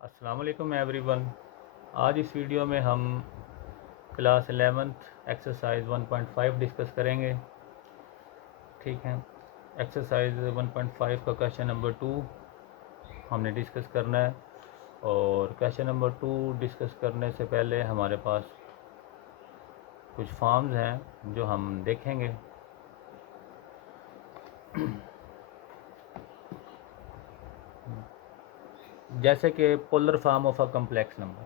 अस्सलाम वालेकुम एवरीवन। आज इस वीडियो में हम क्लास 11th एक्सरसाइज 1.5 डिस्कस करेंगे। ठीक है, एक्सरसाइज 1.5 का क्वेश्चन नंबर 2 हमने डिस्कस करना है। और क्वेश्चन नंबर 2 डिस्कस करने से पहले हमारे पास कुछ फॉर्म्स हैं जो हम देखेंगे। जैसे कि polar form of a complex number.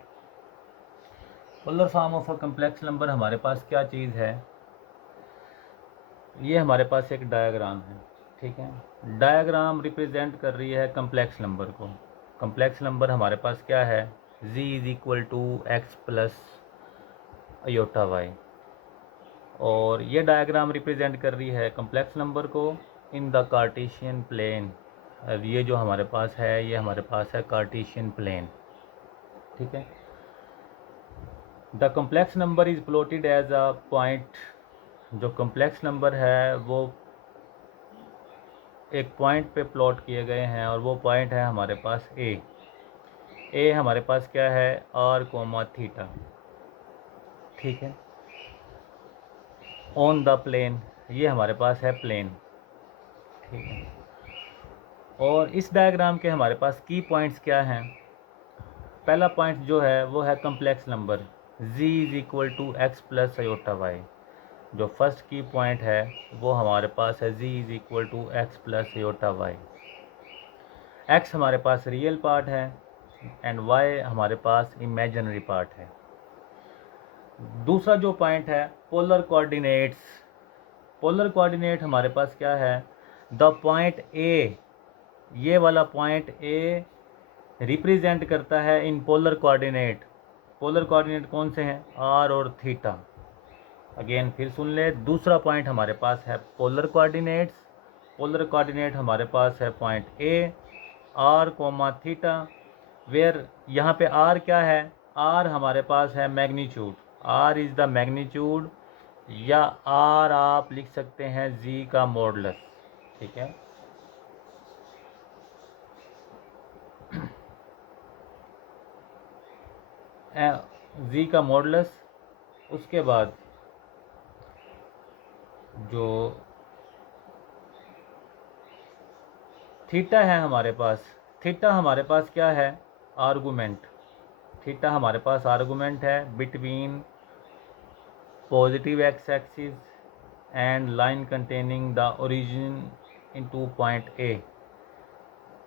Polar form of a complex number हमारे पास क्या चीज़ है? ये हमारे पास एक डायग्राम है। ठीक है, डायग्राम रिप्रेजेंट कर रही है कम्प्लेक्स नंबर को। कम्प्लेक्स नंबर हमारे पास क्या है? z is equal to x plus iota y. और ये डायग्राम रिप्रेजेंट कर रही है कम्प्लेक्स नंबर को इन द कार्टेशियन प्लेन। अब ये जो हमारे पास है, ये हमारे पास है कार्टेशियन प्लेन। ठीक है, the complex number is plotted as a point. जो कम्प्लेक्स नंबर है वो एक पॉइंट पे प्लॉट किए गए हैं और वो पॉइंट है हमारे पास ए हमारे पास क्या है? R comma theta. ठीक है, ऑन द प्लेन, ये हमारे पास है प्लेन। ठीक है, और इस डायग्राम के हमारे पास की पॉइंट्स क्या हैं? पहला पॉइंट जो है वो है complex number z is equal to x plus iota y. जो फर्स्ट की पॉइंट है वो हमारे पास है z is equal to x plus iota y. X हमारे पास रियल पार्ट है एंड वाई हमारे पास इमेजिनरी पार्ट है। दूसरा जो पॉइंट है पोलर कोऑर्डिनेट्स। पोलर कोऑर्डिनेट हमारे पास क्या है? द पॉइंट ए, ये वाला पॉइंट ए रिप्रेजेंट करता है in polar coordinate. Polar coordinate कौन से हैं? आर और थीटा। अगेन फिर सुन ले, दूसरा पॉइंट हमारे पास है पोलर कोऑर्डिनेट्स। पोलर कोऑर्डिनेट हमारे पास है point a r comma theta, where यहाँ पे आर क्या है? आर हमारे पास है magnitude. R is the magnitude, या आर आप लिख सकते हैं जी का मॉडुलस। ठीक है, जी का मॉडुलस। उसके बाद जो थीटा है हमारे पास, थीटा हमारे पास क्या है? आर्गूमेंट। थीटा हमारे पास आर्गूमेंट है between positive x axis and line containing the origin into point A.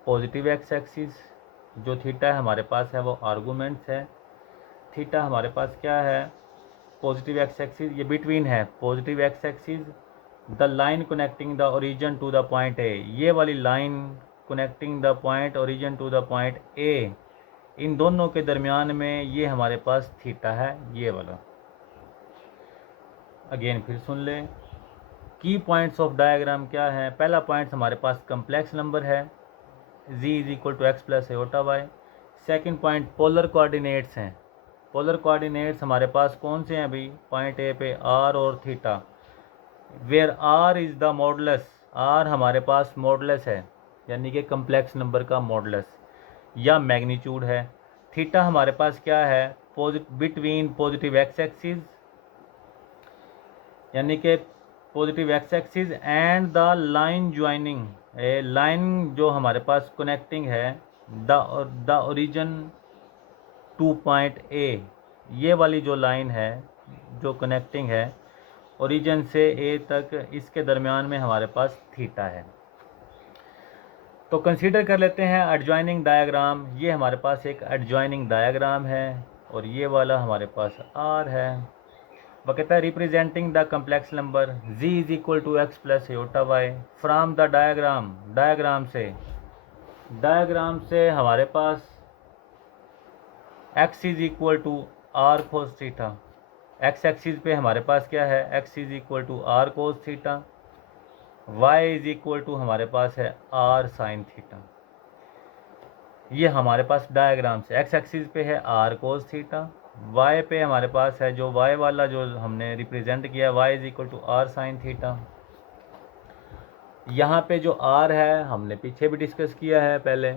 Positive x axis जो थीटा है हमारे पास है वो आर्गूमेंट्स है। थीटा हमारे पास क्या है? पॉजिटिव एक्स एक्सिस, ये बिटवीन है positive x axis the line connecting the origin to the point A. ये वाली line connecting the point origin to the point A, इन दोनों के दरमियान में ये हमारे पास थीटा है, ये वाला। अगेन फिर सुन ले, की पॉइंट्स ऑफ डायग्राम क्या है? पहला पॉइंट हमारे पास कम्प्लेक्स नंबर है z is equal to x plus iota y. Second point polar coordinates हैं। पोलर कोऑर्डिनेट्स हमारे पास कौन से हैं अभी? पॉइंट ए पे आर और theta, where r is the modulus. R हमारे पास मॉडुलस है, यानी कि कम्प्लेक्स नंबर का मॉडुलस या मैग्नीट्यूड है। थीटा हमारे पास क्या है? बिटवीन पॉजिटिव एक्स एक्सिस, यानी कि positive x axis and the line joining A line जो हमारे पास कनेक्टिंग है the origin two point A. ये वाली जो लाइन है जो कनेक्टिंग है ओरिजिन से ए तक, इसके दरमियान में हमारे पास थीटा है। तो कंसीडर कर लेते हैं एडजॉइनिंग डायग्राम। ये हमारे पास एक एडजॉइनिंग डायग्राम है और ये वाला हमारे पास आर है। वह कहता है representing the complex number z is equal to x plus iota y from the diagram. Diagram से हमारे पास x is equal to r cos theta. X axis पे हमारे पास क्या है? x is equal to r cos theta. y is equal to हमारे पास है आर साइन थीटा। ये हमारे पास डायग्राम से x एक्सिस पे है आर कोस थीटा, y पे हमारे पास है जो y वाला जो हमने रिप्रेजेंट किया y is equal to r sine theta. यहाँ पे जो r है हमने पीछे भी डिस्कस किया है पहले।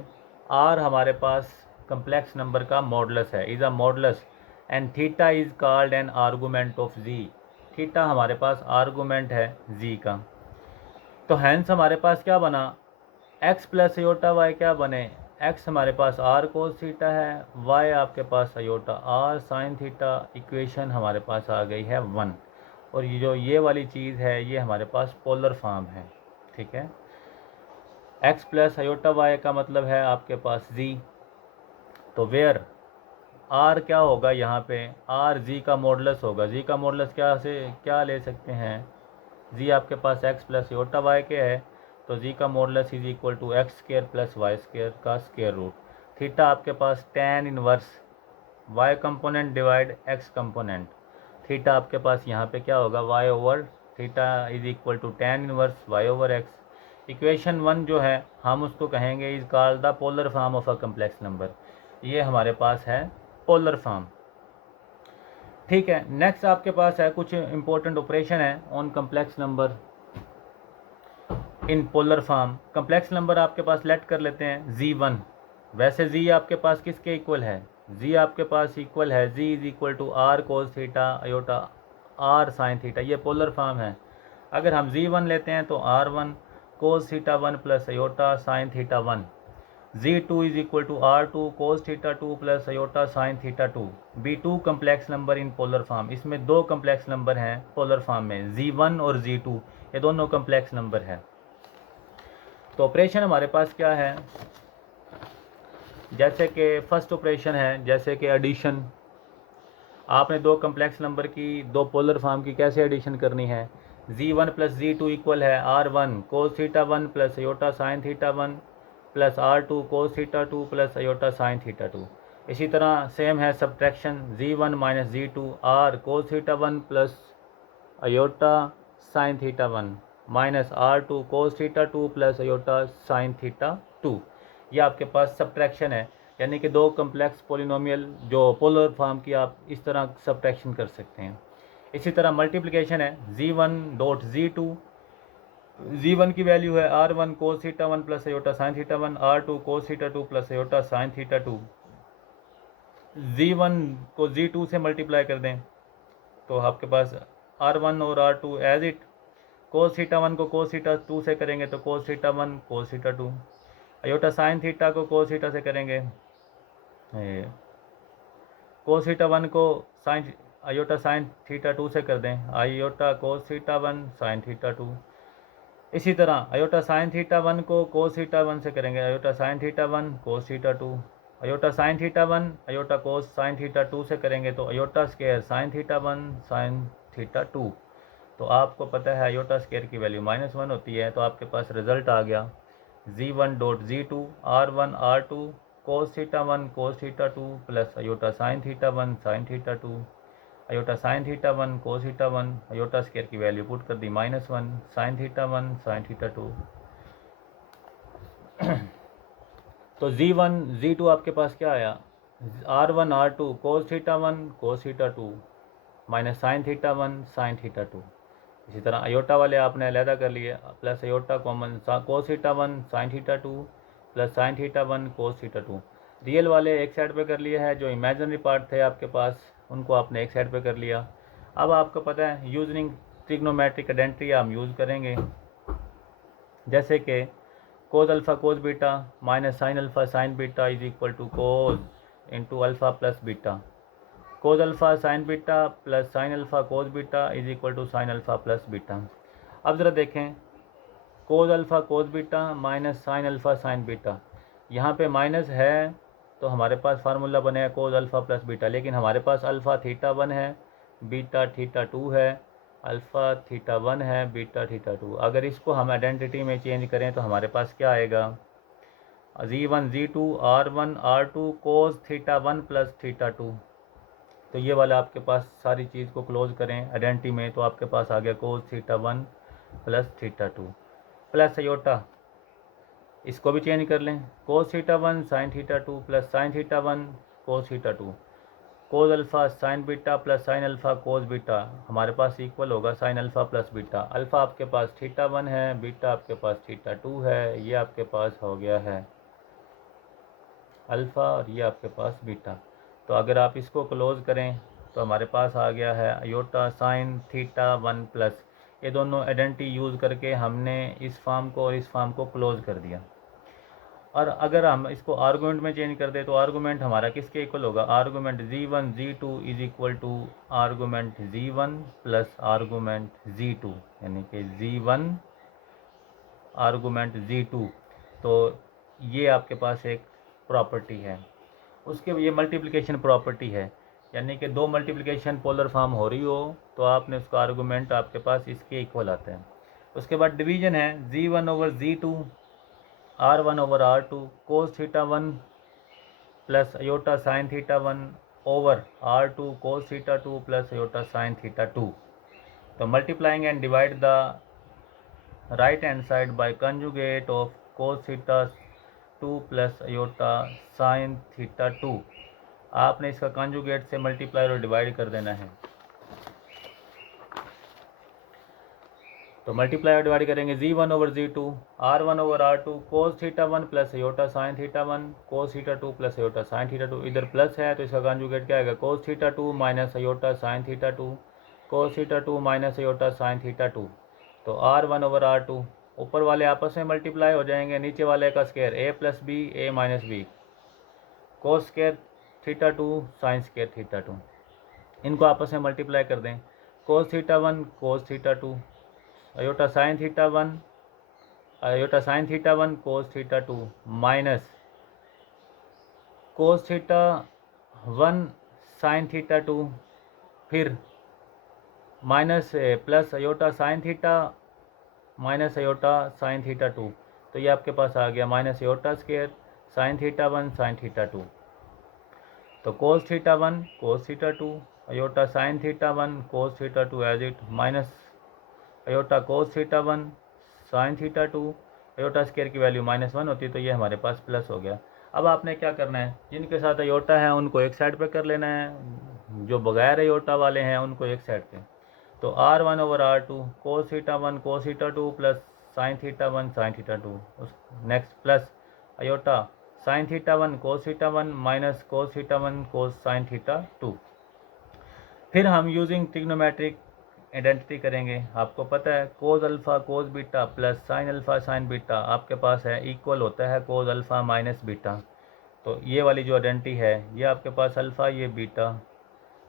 r हमारे पास कम्प्लेक्स नंबर का मॉडुलस है, is a modulus and theta is called an argument of z. Theta हमारे पास आर्गूमेंट है जी का। तो हैंस हमारे पास क्या बना, x प्लस अयोटा वाई क्या बने, x हमारे पास r कोस थीटा है, y आपके पास iota r sine theta. Equation हमारे पास आ गई है 1। और ये जो ये वाली चीज़ है ये हमारे पास पोलर फॉर्म है, ठीक है। x प्लस अयोटा वाई का मतलब है आपके पास z। तो वेयर r क्या होगा यहाँ पे, r z का मॉडुलस होगा। z का मॉडुलस क्या ले सकते हैं, z आपके पास x प्लस अयोटा वाई के है, तो z का modulus is equal to x square plus y square का स्क्वायर रूट। थीटा आपके पास tan inverse y component divide x component. Theta आपके पास यहाँ पे क्या होगा, y over theta is equal to tan inverse y over x। Equation 1 जो है हम उसको कहेंगे is called the polar form of a complex number. ये हमारे पास है पोलर फॉर्म, ठीक है। नेक्स्ट आपके पास है कुछ इंपॉर्टेंट ऑपरेशन है on complex number in polar form. Complex number आपके पास लेट कर लेते हैं z1। वैसे z आपके पास किसके इक्वल है, z आपके पास इक्वल है, z is equal to r cos theta iota r sine theta, ये पोलर फॉर्म है। अगर हम z1 लेते हैं तो r1 cos theta 1 plus iota sine theta 1। z2 is equal to r2 cos theta 2 plus iota sine theta 2। b2 complex number in polar form, इसमें दो complex number हैं पोलर फॉर्म में, z1 और z2, ये दोनों कम्प्लेक्स नंबर है। तो operation हमारे पास क्या है, जैसे कि फर्स्ट ऑपरेशन है जैसे कि एडिशन। आपने दो कम्प्लेक्स नंबर की दो पोलर फॉर्म की कैसे एडिशन करनी है, z1 प्लस z2 इक्वल है r1 cos theta 1 plus iota sine theta 1 plus r2 cos theta 2 plus iota sine theta 2। इसी तरह सेम है subtraction, z1 minus z2 r cos theta 1 plus iota sine theta 1 minus r2 cos theta 2 plus iota sine theta 2। ये आपके पास subtraction है, यानी कि दो complex polynomial जो पोलर फॉर्म की आप इस तरह सब्ट्रैक्शन कर सकते हैं। इसी तरह मल्टीप्लिकेशन है z1 डॉट z2। z1 की वैल्यू है r1 cos theta 1 plus iota sine theta 1, r2 cos theta 2 plus iota sine theta 2। z1 को z2 से मल्टीप्लाई कर दें तो आपके पास r1 और r2 as it, cos theta 1 को कोस थीटा 2 से करेंगे तो cos theta 1 cos theta 2, iota sine theta को कोस थीटा से करेंगे, कोस थीटा 1 को साइन अयोटा साइन थीटा 2 से कर दें, iota cos theta 1 sine theta 2। इसी तरह अयोटा साइन थीटा 1 को कोस थीटा 1 से करेंगे, iota sine theta 1 cos theta 2, iota sine theta 1 iota cos sine theta 2 से करेंगे तो iota square sine theta 1 sine theta 2। तो आपको पता है अयोटा स्क्वायर की वैल्यू -1 होती है, तो आपके पास रिजल्ट आ गया z1 dot z2 r1 r2 cos theta 1 cos theta 2 plus iota sine theta 1 sine theta 2, iota sine theta 1 cos theta 1, iota square की वैल्यू पुट कर दी -1 साइन थीटा 1 साइन थीटा 2। तो z1 z2 आपके पास क्या आया, r1 r2 cos theta 1 cos theta 2 minus sign theta 1 sine theta 2। इसी तरह अयोटा वाले आपने अलहदा कर लिए, प्लस अयोटा कॉमन कोस theta 1 sine theta 2 plus sign theta 1 cos theta 2। Real वाले एक साइड पे कर लिए है, जो इमेजिनरी पार्ट थे आपके पास उनको आपने एक साइड पे कर लिया। अब आपको पता है यूजिंग ट्रिग्नोमेट्रिक आइडेंटिटी हम यूज़ करेंगे, जैसे कि cos alpha cos beta minus sine alpha sine beta is equal to cos into alpha plus beta, cos alpha sine beta plus sine alpha cos beta is equal to sine alpha plus beta. अब ज़रा देखें, cos alpha cos beta minus sine alpha sine beta, यहाँ पे minus है तो हमारे पास formula बनेगा cos alpha plus beta, लेकिन हमारे पास अल्फ़ा थीटा 1 है, बीटा थीटा 2 है, अल्फ़ा थीटा 1 है, बीटा थीटा 2। अगर इसको हम आइडेंटिटी में चेंज करें तो हमारे पास क्या आएगा, z1 z2 r1 r2 cos theta 1 plus theta 2। तो ये वाला आपके पास सारी चीज़ को क्लोज करें आइडेंटिटी में तो आपके पास आ गया कोस theta 1 plus theta 2 plus aorta, इसको भी चेंज कर लें, कोस theta 1 sine theta 2 plus sign theta 1 cos theta 2, कोस alpha sine beta plus sine alpha cos beta हमारे पास इक्वल होगा sign alpha plus beta. Alpha आपके पास थीटा 1 है, बीटा आपके पास थीटा 2 है, ये आपके पास हो गया है अल्फ़ा और ये आपके पास बीटा। तो अगर आप इसको क्लोज़ करें तो हमारे पास आ गया है आयोटा साइन थीटा 1 प्लस, ये दोनों आइडेंटिटी यूज़ करके हमने इस फॉर्म को और इस फॉर्म को क्लोज़ कर दिया। और अगर हम इसको आर्गूमेंट में चेंज कर दें तो आर्गूमेंट हमारा किसके इक्वल होगा, argument z1 z2 is equal to argument z1 plus argument z2, यानी कि z1 आर्गूमेंट z2। तो ये आपके पास एक प्रॉपर्टी है। उसके ये मल्टीप्लिकेशन प्रॉपर्टी है, यानी कि दो मल्टीप्लिकेशन पोलर फॉर्म हो रही हो तो आपने उसका आर्गूमेंट आपके पास इसके इक्वल आता है। उसके बाद डिवीजन है z1 over z2 r1 over r2 cos theta 1 plus iota sine theta 1 over r2 cos theta 2 plus iota sine theta 2। तो multiplying and divide the right hand side by conjugate of cos theta 2 plus iota sine theta 2। आपने इसका conjugate से multiply और divide कर देना है। तो multiply और डिवाइड करेंगे z1 over z2 r1 over r2 cos theta 1 plus iota sine theta 1 cos theta 2 plus iota sine theta 2। इधर प्लस है तो इसका कंजुगेट क्या आएगा, कोस theta 2 minus iota sine theta 2 कोस theta 2 minus iota sine theta 2। तो r1 over r2, ऊपर वाले आपस में मल्टीप्लाई हो जाएंगे, नीचे वाले का square a plus B A minus b, cos square theta 2 sine square theta 2, इनको आपस में मल्टीप्लाई कर दें। Cos theta 1 cos theta 2 iota sine theta 1 iota sine theta 1 cos theta 2 minus cos theta 1 sine theta 2, फिर minus plus iota sine theta minus iota sine theta 2। तो ये आपके पास आ गया minus iota square sine theta 1 sine theta 2। तो cos theta 1 cos theta 2 iota sine theta 1 cos theta 2 as it minus iota cos theta 1 sine theta 2, iota square की value -1 होती है तो ये हमारे पास प्लस हो गया। अब आपने क्या करना है, जिनके साथ अयोटा है उनको एक साइड पे कर लेना है, जो बगैर अयोटा वाले हैं उनको एक साइड पे। तो r1 over r2 cos theta 1 cos theta 2 plus sign theta 1 sine theta 2, next plus iota sine theta 1 cos theta 1 minus cos theta 1 कोस साइन थीटा 2। फिर हम यूजिंग ट्रिग्नोमेट्रिक आइडेंटिटी करेंगे। आपको पता है कोस alpha cos beta plus sine alpha sine beta आपके पास है equal होता है कोस अल्फ़ा माइनस बीटा। तो ये वाली जो आइडेंटिटी है ये आपके पास अल्फ़ा ये बीटा,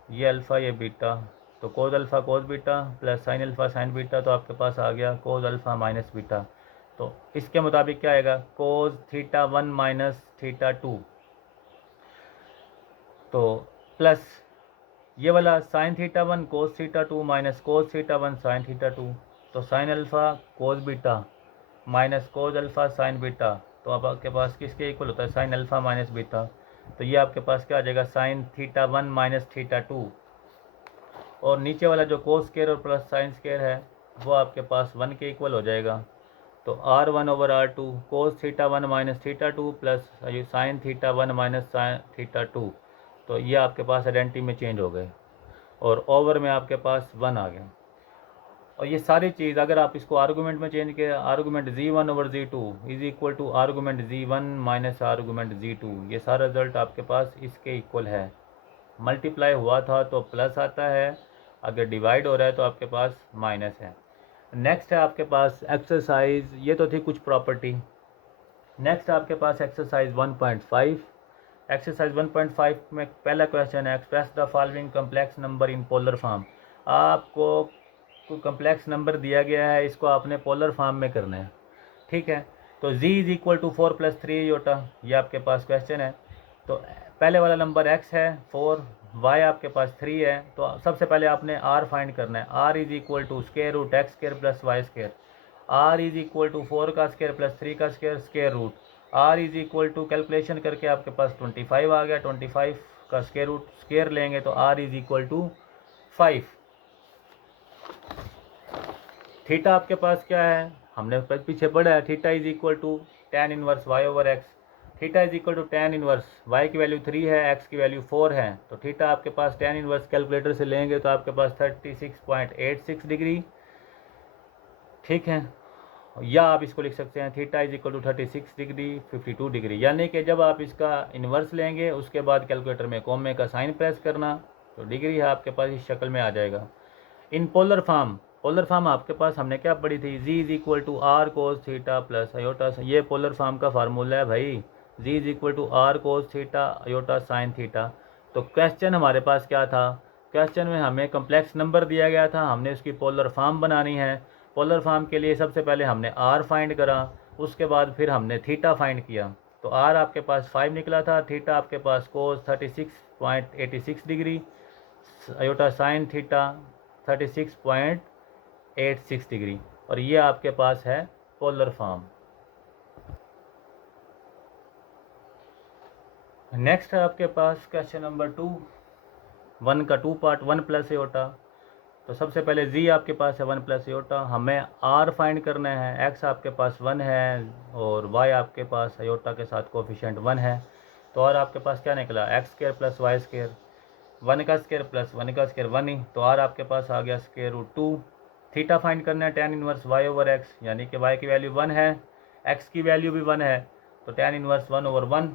ये अल्फ़ा ये बीटा, तो कोस alpha cos beta plus sine alpha sine beta, तो आपके पास आ गया कोस अल्फ़ा माइनस बीटा। तो इसके मुताबिक क्या आएगा, कोस थीटा 1 माइनस थीटा 2, तो प्लस ये वाला sign theta 1 cos theta 2 minus cos theta 1 sine theta 2, तो sign alpha cos beta minus cos alpha sine beta, तो अब आपके पास किसके इक्वल होता है, साइन अल्फ़ा माइनस बीटा। तो ये आपके पास क्या आ जाएगा, साइन थीटा 1 माइनस थीटा 2, और नीचे वाला जो कोस स्क्वायर और प्लस साइन स्क्वायर है वो आपके पास 1 के इक्वल हो जाएगा। तो r1 over r2 cos theta 1 minus theta 2 plus sign theta 1 minus sign theta 2, तो ये आपके पास आइडेंटिटी में चेंज हो गए और ओवर में आपके पास 1 आ गया। और ये सारी चीज़ अगर आप इसको आर्गूमेंट में चेंज किया, argument z1 over z2 is equal to argument z1 minus argument z2, ये सारा रिजल्ट आपके पास इसके इक्वल है। मल्टीप्लाई हुआ था तो प्लस आता है, अगर डिवाइड हो रहा है तो आपके पास माइनस है। नेक्स्ट है आपके पास एक्सरसाइज, ये तो थी कुछ प्रॉपर्टी। नेक्स्ट आपके पास एक्सरसाइज 1.5। एक्सरसाइज 1.5 में पहला क्वेश्चन है, express the following complex number in polar form. आपको कोई कम्प्लेक्स नंबर दिया गया है, इसको आपने पोलर फॉर्म में करना है, ठीक है। तो z is equal to 4 plus 3 iota, ये आपके पास क्वेश्चन है। तो पहले वाला नंबर x है 4, y आपके पास 3 है, तो सबसे पहले आपने r फाइंड करना है। r is equal to square root x square plus y square, r is equal to 4 का स्क्वायर प्लस 3 का square square root, r is equal to calculation करके आपके पास 25 आ गया, 25 का स्क्वायर रूट स्क्वायर लेंगे तो r is equal to 5। Theta आपके पास क्या है, हमने पीछे पढ़ा है, theta is equal to tan inverse y over x, theta is equal to tan inverse y की वैल्यू 3 है, x की वैल्यू 4 है, तो थीटा आपके पास tan इनवर्स कैलकुलेटर से लेंगे तो आपके पास 36.86 डिग्री, ठीक है। या आप इसको लिख सकते हैं theta is equal to 36 degree 52 degree, यानी कि जब आप इसका इन्वर्स लेंगे उसके बाद कैलकुलेटर में कोमे का साइन प्रेस करना तो डिग्री है आपके पास इस शक्ल में आ जाएगा। इन पोलर फॉर्म आपके पास हमने क्या पढ़ी थी, z is equal to r cos theta plus iota, ये पोलर फॉर्म का फार्मूला है भाई, z is equal to r cos theta iota sine theta. तो क्वेश्चन हमारे पास क्या था, क्वेश्चन में हमें कम्प्लेक्स नंबर दिया गया था, हमने उसकी पोलर फॉर्म बनानी है। पोलर फॉर्म के लिए सबसे पहले हमने आर फाइंड करा, उसके बाद फिर हमने थीटा फाइंड किया। तो आर आपके पास 5 निकला था, थीटा आपके पास कोस 36.86 degree, aorta sine theta 36.86 degree, और ये आपके पास है पोलर फॉर्म। नेक्स्ट है आपके पास क्वेश्चन नंबर 2, 1 का 2 पार्ट, 1 प्लस एयोटा। तो सबसे पहले जी आपके पास है 1 प्लस एयोटा, हमें आर फाइंड करना है, एक्स आपके पास 1 है और वाई आपके पास एयोटा के साथ कोफिशिएंट 1 है। तो और आपके पास क्या निकला, x square plus y square, 1 का स्क्वायर प्लस 1 का स्क्वायर 1 ही, तो आर आपके पास आ गया स्क्वायर रूट 2। थीटा फाइंड करना है tan inverse y over x, यानी कि वाई की वैल्यू 1 है, एक्स की वैल्यू भी 1 है, तो tan इनवर्स 1 ओवर 1।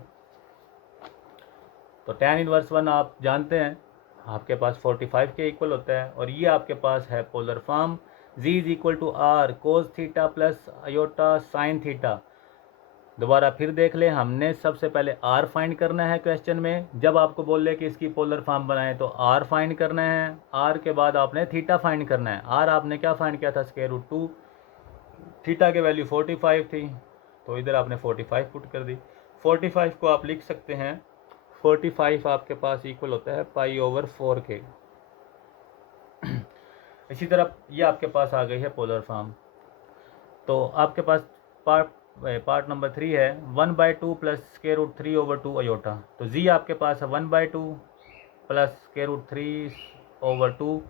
तो tan इनवर्स 1 आप जानते हैं आपके पास 45 के इक्वल होता है, और ये आपके पास है polar form, z is equal to r cos theta plus iota sine theta. दोबारा फिर देख लें, हमने सबसे पहले आर फाइंड करना है क्वेश्चन में, जब आपको बोल ले कि इसकी पोलर फॉर्म बनाए तो आर फाइंड करना है, आर के बाद आपने थीटा फाइंड करना है। आर आपने क्या फाइंड किया था, स्क्वायर रूट 2, थीटा के वैल्यू 45 थी, तो इधर आपने 45 पुट कर दी। 45 को आप लिख सकते हैं, 45 आपके पास इक्वल होता है पाई ओवर 4 के। इसी तरह ये आपके पास आ गई है पोलर फॉर्म। तो आपके पास पार्ट नंबर 3 है, 1/2 plus square root 3 over 2 iota. तो जी आपके पास है 1/2 plus square root 3 over 2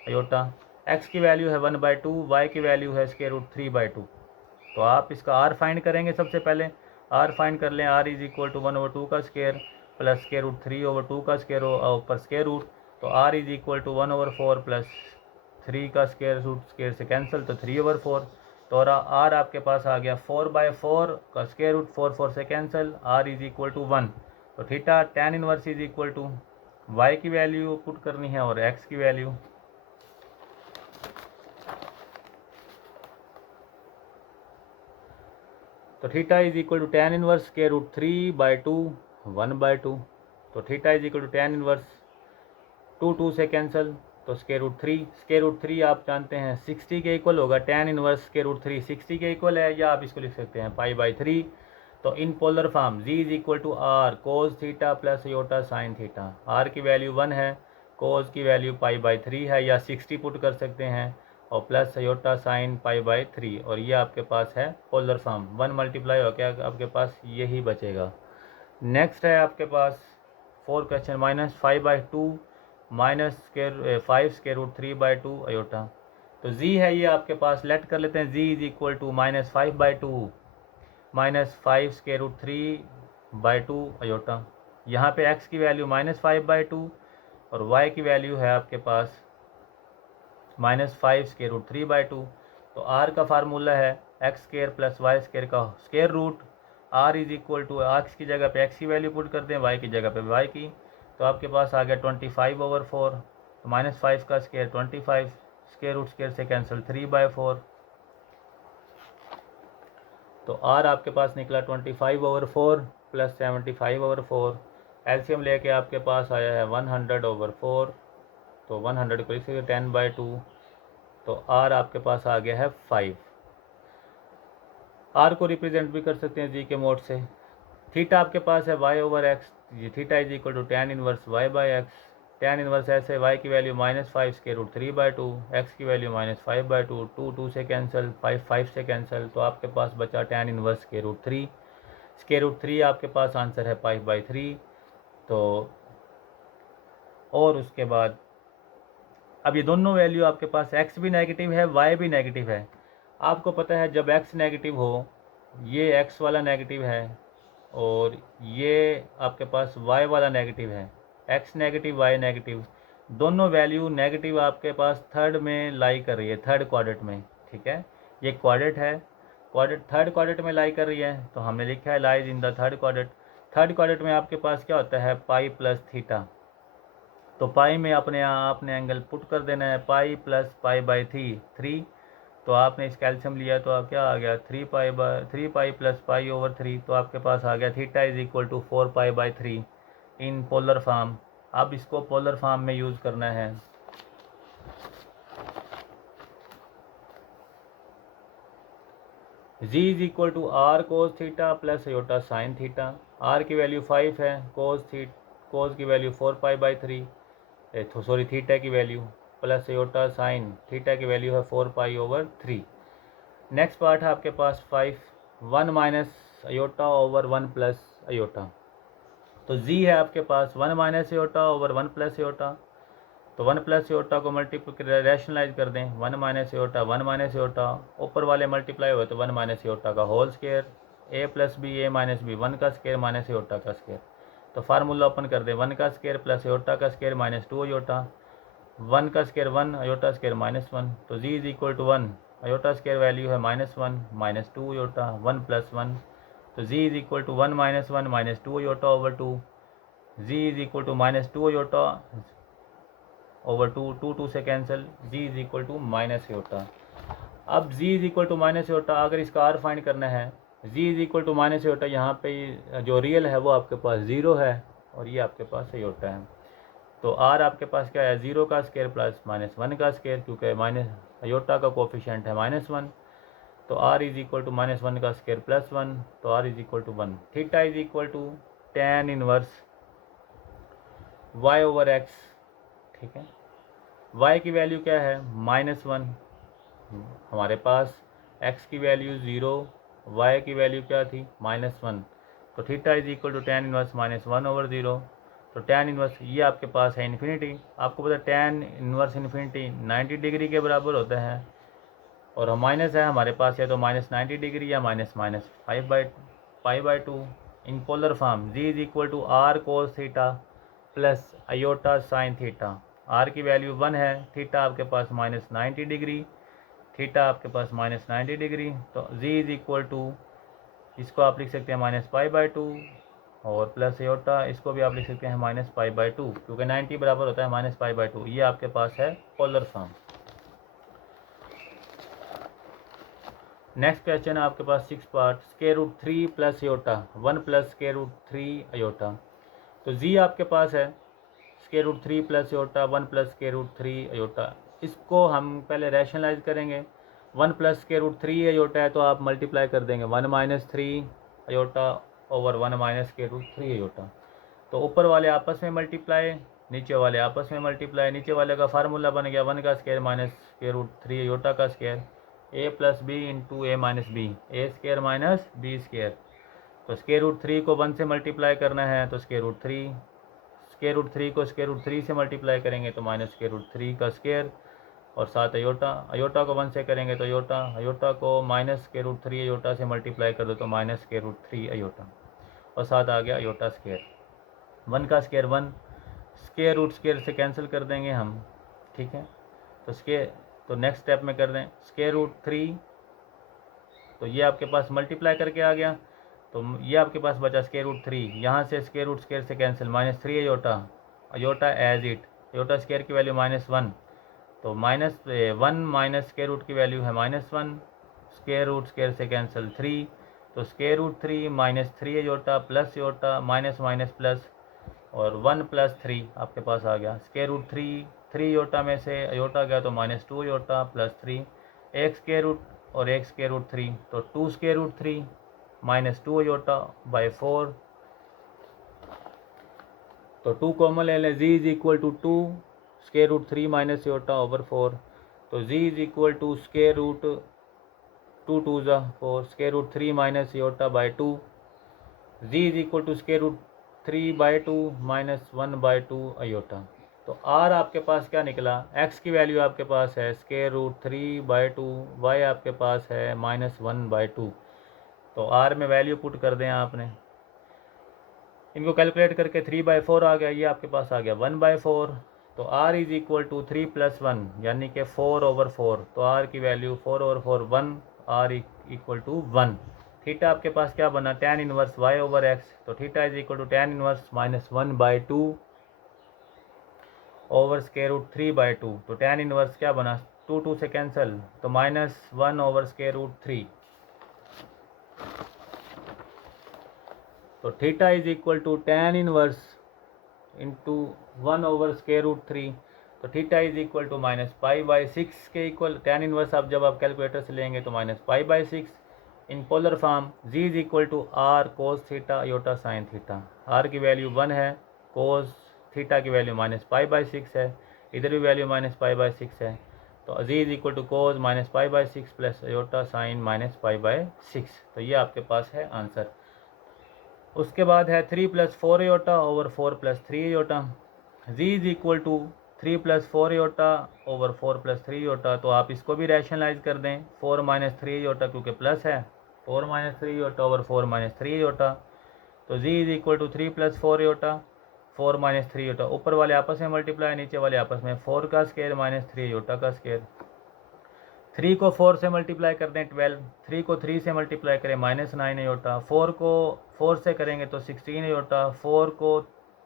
iota, x की वैल्यू है 1/2, वाई की वैल्यू है स्क्वायर रूट 3/2। तो आप इसका आर फाइंड करेंगे, सबसे पहले आर फाइंड कर लें, आर इज इक्वल टू 1/2 का स्क्वायर प्लस स्क्वायर रूट 3/2 का स्क्वायर ऊपर स्क्वायर रूट, तो r is equal to 1/4 plus 3 का स्क्वायर रूट, स्क्वायर से कैंसिल तो 3/4। तो आर आपके पास आ गया 4/4 का स्क्वायर रूट, 4 से cancel, r is equal to 1। तो theta tan inverse is equal to y की वैल्यू पुट करनी है और एक्स की वैल्यू। तो theta is equal to tan inverse square root 3/2 1/2। तो theta is equal to tan inverse 2 से कैंसिल, तो स्क्वायर रूट 3 आप जानते हैं 60 के इक्वल होगा, tan इनवर्स स्क्वायर रूट 3 60 के इक्वल है, या आप इसको लिख सकते हैं पाई/3। तो in polar form z is equal to r cos theta plus iota sine theta, r की वैल्यू 1 है, कोस की वैल्यू पाई/3 है, या 60 पुट कर सकते हैं, और प्लस अयोटा साइन पाई/3, और ये आपके पास है पोलर फॉर्म। 1 मल्टीप्लाई हो गया, आपके पास यही बचेगा। नेक्स्ट है आपके पास 4 question, -5/2 minus square 5 square root 3/2 iota. तो जी है ये आपके पास, लेट कर लेते हैं, z is equal to -5/2 -5 square root 3/2 iota. यहाँ पे एक्स की वैल्यू -5/2 और वाई की वैल्यू है आपके पास -5 स्क्वायर रूट 3/2। तो आर का फार्मूला है x square plus y square का square root, r is equal to x की जगह पे एक्स की वैल्यू पुट करते हैं, वाई की जगह पे वाई की। तो आपके पास आ गया 25/4, तो -5 का स्क्वायर 25, स्क्वायर रूट स्क्वायर से कैंसिल 3/4। तो आर आपके पास निकला 25/4 प्लस 75/4, एलसीएम लेके आपके पास आया है 100/4। तो 100 को लिख 10/2, तो आर आपके पास आ गया है 5। आर को रिप्रेजेंट भी कर सकते हैं जी के मोड से। थीटा आपके पास है y over x, theta is equal to tan inverse y by x, tan inverse ऐसे वाई की वैल्यू -5 स्क्वायर रूट 3/2, एक्स की वैल्यू -5/2, 2 से कैंसिल, 5 से कैंसिल, तो आपके पास बचा tan inverse square root 3। Square root 3 आपके पास आंसर है पाई/3। तो और उसके बाद अब ये दोनों वैल्यू आपके पास x भी नेगेटिव है, y भी नेगेटिव है। आपको पता है जब x नेगेटिव हो, ये x वाला नेगेटिव है और ये आपके पास y वाला नेगेटिव है, x नेगेटिव y नेगेटिव, दोनों वैल्यू नेगेटिव आपके पास थर्ड में लाई कर रही है, थर्ड क्वाड्रेंट में, ठीक है। ये क्वाड्रेंट है, क्वाड्रेट थर्ड क्वाड्रेट में लाई कर रही है, तो हमने लिखा है lies in the third quadrant. Third quadrant में आपके पास क्या होता है, पाई प्लस थीटा। तो पाई में अपने आपने एंगल पुट कर देना है, pi plus pi by three. तो आपने इस कैल्शियम लिया तो आप क्या आ गया, 3 पाई प्लस पाई ओवर 3। तो आपके पास आ गया theta is equal to 4 pi by 3 in polar form. अब इसको पोलर फॉर्म में यूज़ करना है। Z is equal to r cos theta plus iota sine theta. R की वैल्यू 5 है, कोस की value 4 pi by 3, sorry theta की value, plus iota sine theta की वैल्यू है 4 पाई/3। नेक्स्ट पार्ट है आपके पास 5, 1 minus iota over 1 plus aorta. तो जी है आपके पास 1 minus iota over 1 plus aorta. तो 1 प्लस अयोटा को मल्टीप्लाई रैशनलाइज कर दें, 1 माइनस अयोटा 1 माइनस अयोटा, ऊपर वाले मल्टीप्लाई हुए तो 1 माइनस अयोटा का whole square, A plus B A minus B, 1 का स्क्वायर माइनस अयोटा का स्क्वायर। तो फार्मूला ओपन कर दें, 1 का स्क्वायर प्लस अयोटा का स्क्वायर माइनस 2 अयोटा, 1 का स्क्वायर 1 अयोटा स्क्वायर -1। तो z is equal to 1, iota square value है -1 माइनस 2 अयोटा, 1 प्लस 1। तो z is equal to 1 minus 1 minus 2 iota over 2। Z is equal to minus 2 iota over 2, 2 से cancel, z is equal to minus iota. अब z is equal to minus iota, अगर इसका r find करना है, z is equal to minus iota, यहाँ पे जो real है वो आपके पास 0 है और ये आपके पास अयोटा है। तो आर आपके पास क्या है, 0 का स्क्वायर प्लस -1 का स्क्वायर, क्योंकि माइनस अयोटा का कोफिशिएंट है -1। तो आर इज इक्वल टू -1 का स्क्वायर प्लस 1, तो r is equal to 1। Theta is equal to tan inverse y over x। ठीक है, y की वैल्यू क्या है, -1, हमारे पास x की वैल्यू 0, y की वैल्यू क्या थी, -1। तो theta is equal to tan inverse -1 over 0। तो tan इनवर्स ये आपके पास है इन्फिनिटी। आपको पता है tan इनवर्स इन्फिनिटी 90 डिग्री के बराबर होता है, और माइनस है हमारे पास, या तो -90 डिग्री या -5/2 in polar form. Z is equal to r cos theta plus iota sine theta. R की वैल्यू 1 है, थीटा आपके पास -90 डिग्री, थीटा आपके पास -90 डिग्री। तो जी इज इक्वल टू, इसको आप लिख सकते हैं -π/2 और प्लस अयोटा, इसको भी आप लिख सकते हैं -π/2, क्योंकि 90 बराबर होता है -π/2। ये आपके पास है पोलर फॉर्म। नेक्स्ट क्वेश्चन है आपके पास 6 part, √3 plus iota 1 plus √3 iota. तो जी आपके पास है √3 प्लस अयोटा 1 प्लस √3 अयोटा। इसको हम पहले रैशनलाइज करेंगे। 1 प्लस √3 अयोटा है तो आप मल्टीप्लाई कर देंगे 1 minus 3 iota over 1 minus √3 iota. तो ऊपर वाले आपस में मल्टीप्लाई, नीचे वाले आपस में मल्टीप्लाई। नीचे वाले का फार्मूला बन गया 1 का स्क्वायर माइनस √3 अयोटा का square, a plus b into a minus b, a square minus b square. तो √3 को 1 से मल्टीप्लाई करना है तो √3, √3 को √3 से मल्टीप्लाई करेंगे तो -√3 का स्क्वायर, और साथ अयोटा, अयोटा को 1 से करेंगे तो अयोटा, अयोटा को -√3 अयोटा से मल्टीप्लाई कर दो तो -√3 अयोटा, और साथ आ गया अयोटा स्क्वायर। 1 का स्क्वायर 1, स्क्वायर से कैंसिल कर देंगे हम। ठीक है, तो नेक्स्ट स्टेप में कर दें √3, तो ये आपके पास मल्टीप्लाई करके आ गया, तो ये आपके पास बचा √3, यहाँ से स्क्वायर से cancel, -3 iota, iota as it, iota square की वैल्यू -1, तो -1 माइनस √की वैल्यू है -1, स्क्वायर से कैंसिल 3, तो √3 -3 iota plus iota minus minus plus, और 1 प्लस 3 आपके पास आ गया। √3 3 अयोटा में से अयोटा गया तो -2 अयोटा प्लस 3, एक स्क्वायर रूट और एक √3, तो 2 √3 -2 अयोटा बाई 4। तो 2 कॉमन ले लें, z is equal to 2 √3 minus iota over 4। तो z is equal to √2 2 √3 minus iota by 2। Z is equal to √3/2 -1/2 iota. तो आर आपके पास क्या निकला, एक्स की वैल्यू आपके पास है √3/2, वाई आपके पास है -1/2। तो आर में वैल्यू पुट कर दें आपने, इनको कैलकुलेट करके 3/4 आ गया, ये आपके पास आ गया 1/4। तो आर इज इक्वल टू 3 + 1 यानी कि 4/4। तो आर की वैल्यू 4/4 1, इक्वल टू 1। थीटा आपके पास क्या बना, tan inverse y over x, तो theta is equal to tan inverse -1/2 over square root 3/2। तो tan इनवर्स क्या बना, 2 से कैंसिल, तो -1 ओवर स्क्वायर रूट 3। तो theta is equal to tan inverse into 1 over square root 3। तो थीटा इज इक्वल टू -π/6 के equal. tan inverse आप जब आप कैलकुलेटर से लेंगे तो -π/6 in polar form. z is equal to r cos theta iota sine theta. r की value 1 है, कोस थीटा की वैल्यू -π/6 है, इधर भी वैल्यू -π/6 है। तो z is equal to cos -π/6 plus iota sine -π/6। तो ये आपके पास है आंसर। उसके बाद है 3 + 4 iota over 4 + 3 iota. z is equal to 3 + 4 iota over 4 + 3 iota. तो आप इसको भी रैशनलाइज कर दें, 4 - 3 योटा क्योंकि प्लस है, 4 - 3 योटा ओवर 4 - 3 योटा। तो z is equal to 3 + 4 iota 4 - 3 iota. ऊपर वाले आपस में मल्टीप्लाई, नीचे वाले आपस में, 4 का स्क्वायर - 3 योटा का स्क्वायर। 3 को 4 से मल्टीप्लाई कर दें 12, 3 को 3 से मल्टीप्लाई करें -9 योटा, 4 को 4 से करेंगे तो 16 योटा, 4 को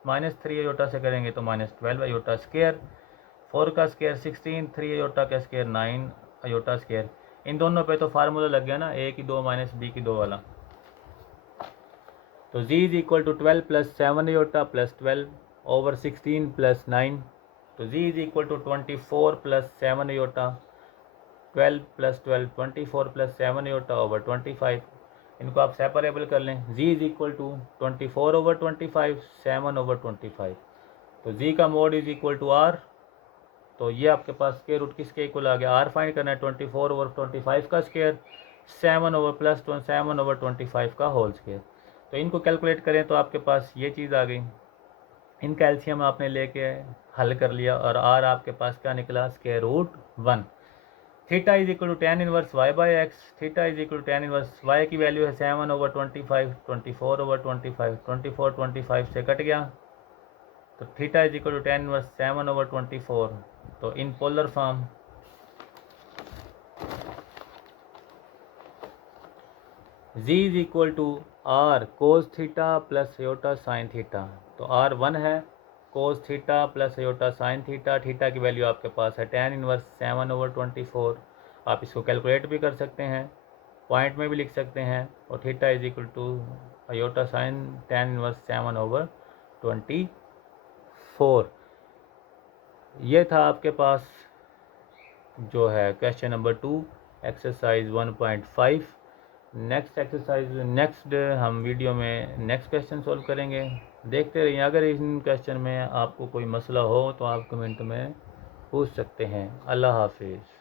-3 योटा से करेंगे तो -12 योटा स्क्वायर। 4 का स्क्वायर 16, 3 योटा का स्क्वायर 9 योटा स्क्वायर। इन दोनों पे तो फार्मूला लग गया ना, a की 2 - b की 2 वाला। तो z is equal to 12 + 7 iota plus 12 over 16 + 9। तो z is equal to 24 + 7 iota, 12 + 12 24 + 7 iota over 25। इनको आप सेपरेबल कर लें। z is equal to 24 over 25, 7 over 25। तो z का mod is equal to r। तो ये आपके पास स्क्वायर रूट किसके इक्वल आ गया, r फाइंड करना है 24 ओवर 25 का स्क्वायर, 7 ओवर प्लस 7 ओवर 25 का होल स्क्वायर। तो इनको कैलकुलेट करें तो आपके पास ये चीज़ आ गई। इनका एलसीएम आपने लेके हल कर लिया और r आपके पास क्या निकला, square root 1। Theta is equal to tan inverse y/x। Theta is equal to tan inverse y की वैल्यू है 7 ओवर 25, 24 ओवर 25, 24 25 से कट गया। तो theta is equal to tan inverse 7 over 24। तो in polar form z is equal to r cos theta plus iota sine theta. तो r 1 है, cos theta plus iota sine theta. Theta की value आपके पास है tan inverse 7 over 24। आप इसको calculate भी कर सकते हैं, पॉइंट में भी लिख सकते हैं। और theta is equal to iota sine tan inverse 7 over 24। ये था आपके पास जो है question number 2 exercise 1.5। Next exercise next हम वीडियो में नेक्स्ट क्वेश्चन सॉल्व करेंगे। देखते रहिए। अगर इन क्वेश्चन में आपको कोई मसला हो तो आप कमेंट में पूछ सकते हैं। अल्लाह हाफिज़।